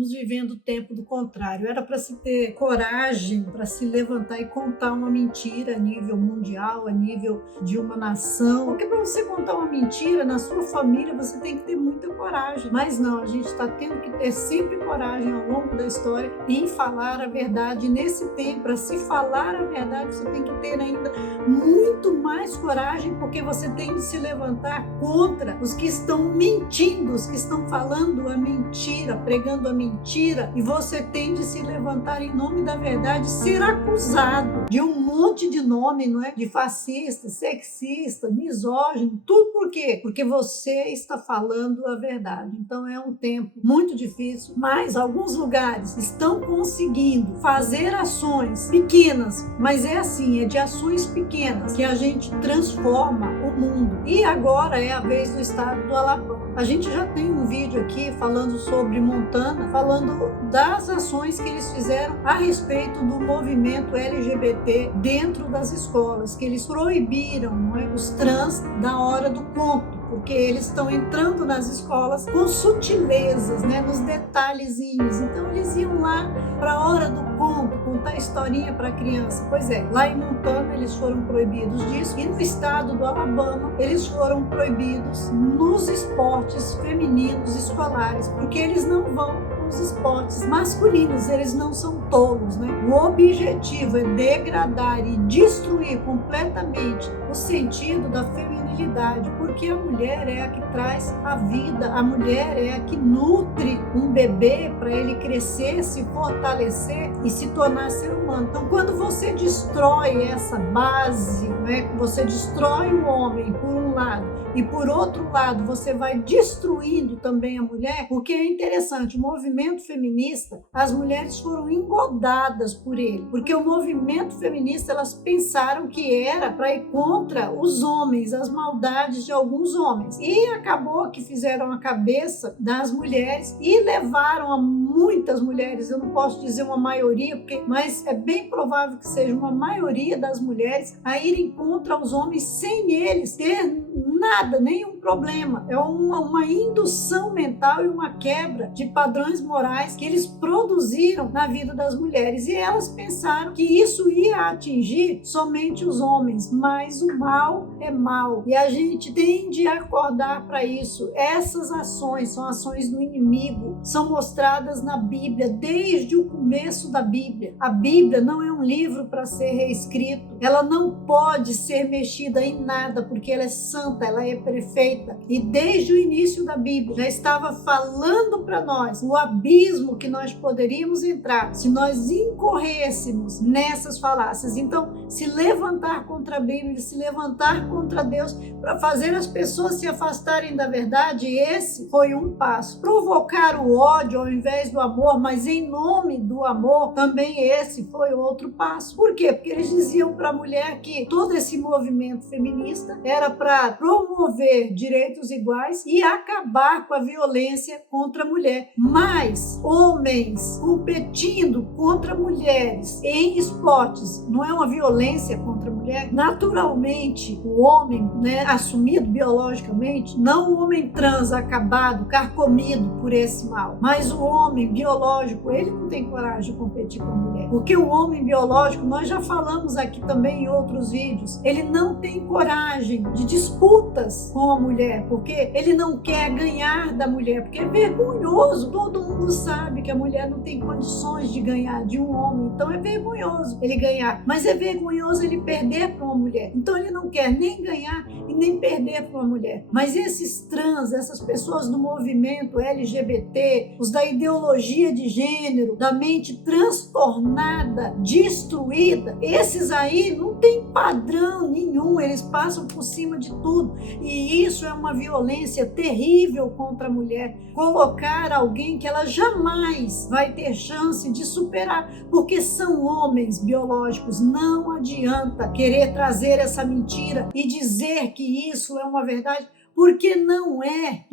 estamos vivendo o tempo do contrário. Era para se ter coragem para se levantar e contar uma mentira a nível mundial, a nível de uma nação. Porque para você contar uma mentira na sua família, você tem que ter muita coragem. Mas não, a gente está tendo que ter sempre coragem ao longo da história em falar a verdade. Nesse tempo, para se falar a verdade, você tem que ter ainda muito mais coragem, porque você tem de se levantar contra os que estão mentindo, os que estão falando a mentira, pregando a mentira, e você tem de se levantar em nome da verdade, ser acusado de um monte de nome, não é? De fascista, sexista, misógino, tudo por quê? Porque você está falando a verdade. Então é um tempo muito difícil, mas alguns lugares estão conseguindo fazer ações pequenas, mas é assim, é de ações pequenas que a gente transforma o mundo. E agora é a vez do estado do Alabama. A gente já tem um vídeo aqui falando sobre Montana, falando das ações que eles fizeram a respeito do movimento LGBT dentro das escolas, que eles proibiram, não é, os trans da hora do conto, porque eles estão entrando nas escolas com sutilezas, né, nos detalhezinhos. Então eles iam lá para a hora do conto, contar historinha para a criança. Pois é, lá em Montana eles foram proibidos disso, e no estado do Alabama eles foram proibidos nos esportes femininos escolares, porque eles não vão os esportes masculinos, eles não são tolos, né? O objetivo é degradar e destruir completamente o sentido da feminilidade, porque a mulher é a que traz a vida, a mulher é a que nutre um bebê para ele crescer, se fortalecer e se tornar ser humano. Então, quando você destrói essa base, né? Você destrói o homem por um lado, e por outro lado você vai destruindo também a mulher, porque é interessante, o movimento feminista, as mulheres foram engodadas por ele, porque o movimento feminista, elas pensaram que era para ir contra os homens, as maldades de alguns homens, e acabou que fizeram a cabeça das mulheres e levaram a muitas mulheres, eu não posso dizer uma maioria, mas é bem provável que seja uma maioria das mulheres a irem contra os homens sem eles ter nada, nenhum problema. É uma indução mental e uma quebra de padrões morais que eles produziram na vida das mulheres, e elas pensaram que isso ia atingir somente os homens, mas o mal é mal, e a gente tem de acordar para isso. Essas ações são ações do inimigo, são mostradas na Bíblia, desde o começo da Bíblia. A Bíblia não é um livro para ser reescrito, ela não pode ser mexida em nada, porque ela é santa, ela é perfeita, e desde o início da Bíblia já estava falando para nós o abismo que nós poderíamos entrar se nós incorrêssemos nessas falácias. Então, se levantar contra a Bíblia, se levantar contra Deus para fazer as pessoas se afastarem da verdade, esse foi um passo. Provocar o ódio ao invés do amor, mas em nome do amor, também esse foi outro passo. Por quê? Porque eles diziam para a mulher que todo esse movimento feminista era para promover direitos iguais e acabar com a violência contra a mulher. Mas homens competindo contra mulheres em esportes não é uma violência contra a mulher? Naturalmente, o homem, né, assumido biologicamente, não o homem trans acabado, carcomido por esse mal, mas o homem biológico, ele não tem coragem de competir com a mulher. Porque o homem biológico, nós já falamos aqui também em outros vídeos, ele não tem coragem de disputas com a mulher, porque ele não quer ganhar da mulher, porque é vergonhoso. Todo mundo sabe que a mulher não tem condições de ganhar de um homem, então é vergonhoso ele ganhar, mas é vergonhoso ele perder para uma mulher. Então ele não quer nem ganhar e nem perder para uma mulher. Mas esses trans, essas pessoas do movimento LGBT, os da ideologia de gênero, da mente transtornada, destruída, esses aí não tem padrão nenhum, eles passam por cima de tudo, e isso é uma violência terrível contra a mulher. Colocar alguém que ela jamais vai ter chance de superar, porque são homens biológicos. Não adianta querer trazer essa mentira e dizer que isso é uma verdade, porque não é.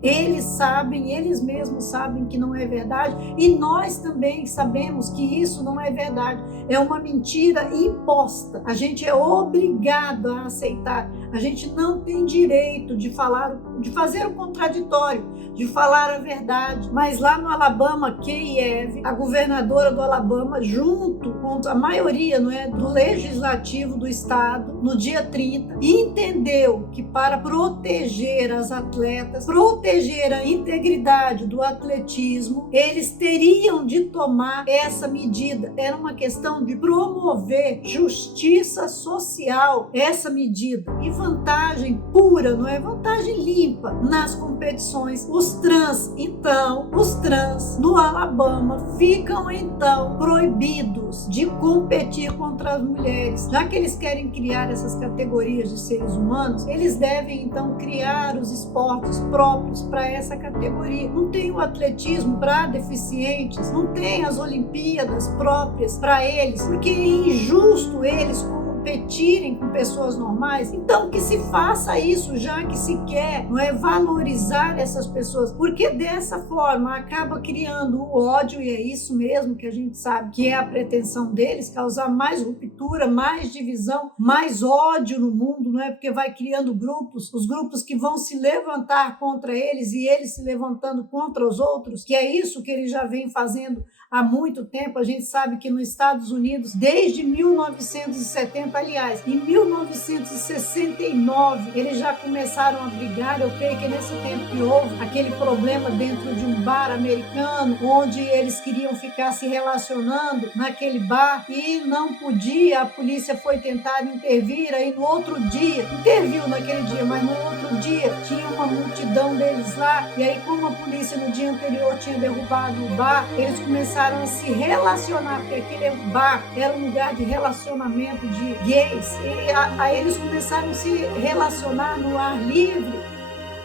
Eles mesmos sabem que não é verdade e nós também sabemos que isso não é verdade. É uma mentira imposta. A gente é obrigado a aceitar. A gente não tem direito de fazer o contraditório, de falar a verdade. Mas lá no Alabama, Kay Eve, a governadora do Alabama, junto com a maioria, do legislativo do estado, no dia 30, entendeu que para proteger as atletas, proteger a integridade do atletismo, eles teriam de tomar essa medida. Era uma questão de promover justiça social, essa medida. E vantagem pura, não é vantagem limpa nas competições. Os trans no Alabama ficam então proibidos de competir contra as mulheres. Já que eles querem criar essas categorias de seres humanos, eles devem então criar os esportes próprios para essa categoria. Não tem o atletismo para deficientes, não tem as Olimpíadas próprias para eles, porque é injusto eles competirem com pessoas normais. Então que se faça isso, já que se quer, não é, valorizar essas pessoas, porque dessa forma acaba criando o ódio, e é isso mesmo que a gente sabe que é a pretensão deles, causar mais ruptura, mais divisão, mais ódio no mundo, não é? Porque vai criando grupos, os grupos que vão se levantar contra eles e eles se levantando contra os outros, que é isso que eles já vêm fazendo há muito tempo. A gente sabe que nos Estados Unidos, desde 1970, aliás, em 1969, eles já começaram a brigar. Eu creio que nesse tempo que houve aquele problema dentro de um bar americano, onde eles queriam ficar se relacionando naquele bar e não podia, a polícia foi tentar intervir, aí no outro dia, interviu naquele dia, mas no outro dia tinha uma multidão deles lá, e aí como a polícia no dia anterior tinha derrubado o bar, eles começaram a se relacionar, porque aquele bar era um lugar de relacionamento de gays, e aí eles começaram a se relacionar no ar livre.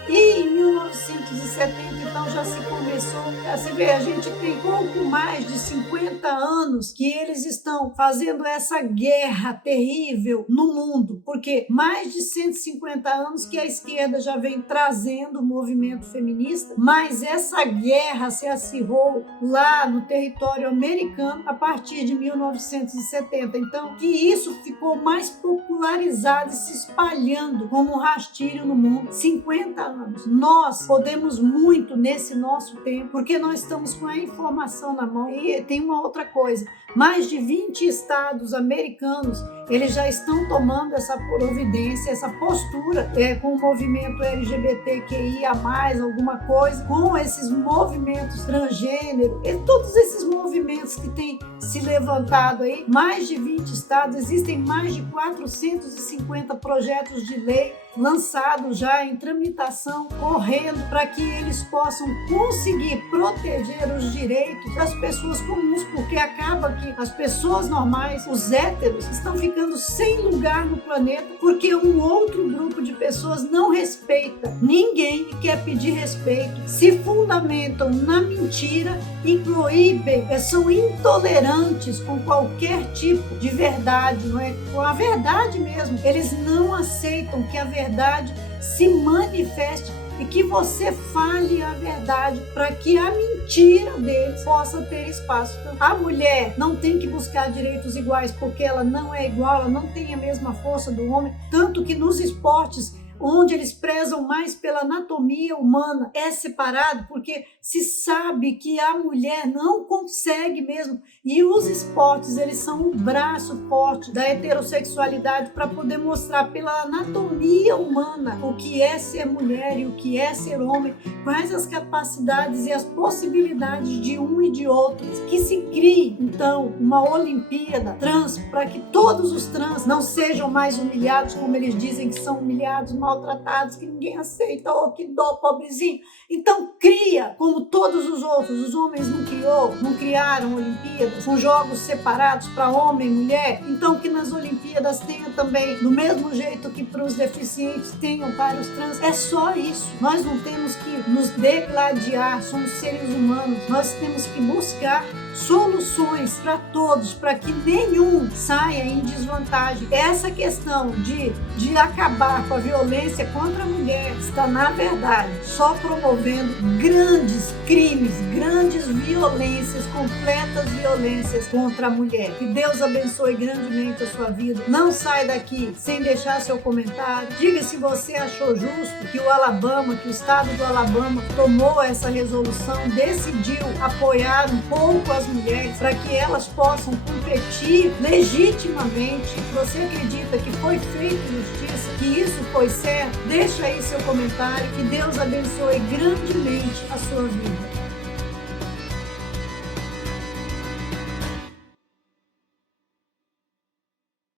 E em 1970, então, já se começou, você vê, a gente tem pouco mais de 50 anos que eles estão fazendo essa guerra terrível no mundo, porque mais de 150 anos que a esquerda já vem trazendo o movimento feminista, mas essa guerra se acirrou lá no território americano a partir de 1970. Então, que isso ficou mais popularizado e se espalhando como um rastilho no mundo. 50 anos. Nós podemos muito nesse nosso tempo, porque nós estamos com a informação na mão. E tem uma outra coisa, mais de 20 estados americanos, eles já estão tomando essa providência, essa postura com o movimento LGBTQIA+, alguma coisa, com esses movimentos transgênero, e todos esses movimentos que têm se levantado aí, mais de 20 estados, existem mais de 450 projetos de lei lançados já em tramitação, correndo para que eles possam conseguir proteger os direitos das pessoas comuns, porque acaba que as pessoas normais, os héteros, estão ficando sem lugar no planeta, porque um outro grupo de pessoas não respeita ninguém e quer pedir respeito, se fundamentam na mentira e proíbem, são intolerantes com qualquer tipo de verdade, não é? Com a verdade mesmo. Eles não aceitam que a verdade se manifeste e que você fale a verdade para que a mentira deles possa ter espaço. Então, a mulher não tem que buscar direitos iguais porque ela não é igual, ela não tem a mesma força do homem, tanto que nos esportes onde eles prezam mais pela anatomia humana, é separado, porque se sabe que a mulher não consegue mesmo. E os esportes, eles são o braço forte da heterossexualidade para poder mostrar pela anatomia humana o que é ser mulher e o que é ser homem, quais as capacidades e as possibilidades de um e de outro. Que se crie, então, uma Olimpíada trans, para que todos os trans não sejam mais humilhados, como eles dizem que são humilhados, maltratados, que ninguém aceita, oh, que dó, pobrezinho. Então cria, como todos os outros. Os homens não criaram Olimpíadas com jogos separados para homem e mulher. Então que nas Olimpíadas tenha também, do mesmo jeito que para os deficientes tenham para os trans. É só isso. Nós não temos que nos degladiar, somos seres humanos. Nós temos que buscar soluções para todos, para que nenhum saia em desvantagem. Essa questão de acabar com a violência contra a mulher está, na verdade, só promovendo grandes crimes, grandes violências, completas violências contra a mulher. Que Deus abençoe grandemente a sua vida. Não sai daqui sem deixar seu comentário. Diga se você achou justo que o estado do Alabama tomou essa resolução, decidiu apoiar um pouco as mulheres para que elas possam competir legitimamente. Você acredita que foi feita justiça, que isso foi certo? Deixa aí seu comentário. Que Deus abençoe grandemente a sua vida.